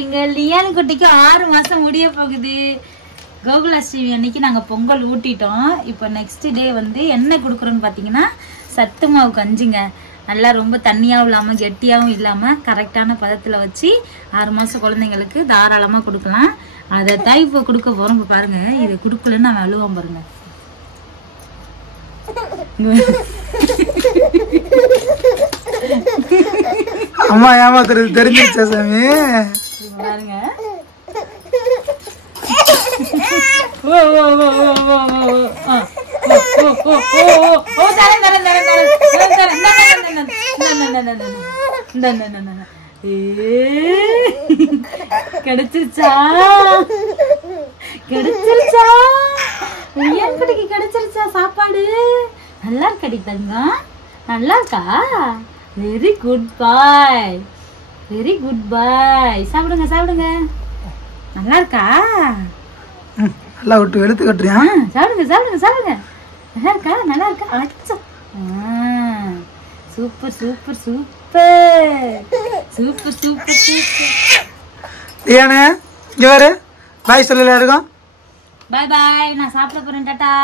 எங்க லியான் குட்டிக்கு 6 மாசம் முடிய போகுது. கோகுலாஷ்டமி அன்னைக்கு நாங்க பொங்கல் ஊட்டிட்டோம். இப்போ நெக்ஸ்ட் டே வந்து என்ன கொடுக்குறோன்னு பாத்தீங்கன்னா சத்து மாவு கஞ்சிங்க. நல்லா ரொம்ப தண்ணியாவும் இல்லாம கெட்டியாவும் இல்லாம கரெக்டான பதத்துல வச்சு 6 மாசம் குழந்தைங்களுக்கு தாராளமா கொடுக்கலாம். அதை தான் இப்போ கொடுக்க போறோம். பாருங்க, இதை கொடுக்கலன்னு நம்ம அழுவோம் பாருங்க. அம்மா ஏமாத்துறது தெரிஞ்சிருச்சா சாமி? பாருங்க, கிடைச்சிருச்சா கிடைச்சிருச்சா லியான்குட்டிக்கு கிடைச்சிருச்சா சாப்பாடு? நல்லா இருக்கடி தங்கம், நல்லா இருக்கா? வெரி குட் பாய், வெரி குட் பாய். சாப்பிடுங்க சாப்பிடுங்க. நல்லா இருக்கா? நல்லா விட்டு எடுத்து கட்டுறியா? சாப்பிடுங்க சாப்பிடுங்க சாப்பிடுங்க. நல்லா இருக்கா? நல்லா இருக்கா? அச்சா, super super super super super super. லியானே இங்க பாரு, பாய் சொல்லல இருக்கும். பாய் பாய். நான் சாப்பிட போறேன். டாடா.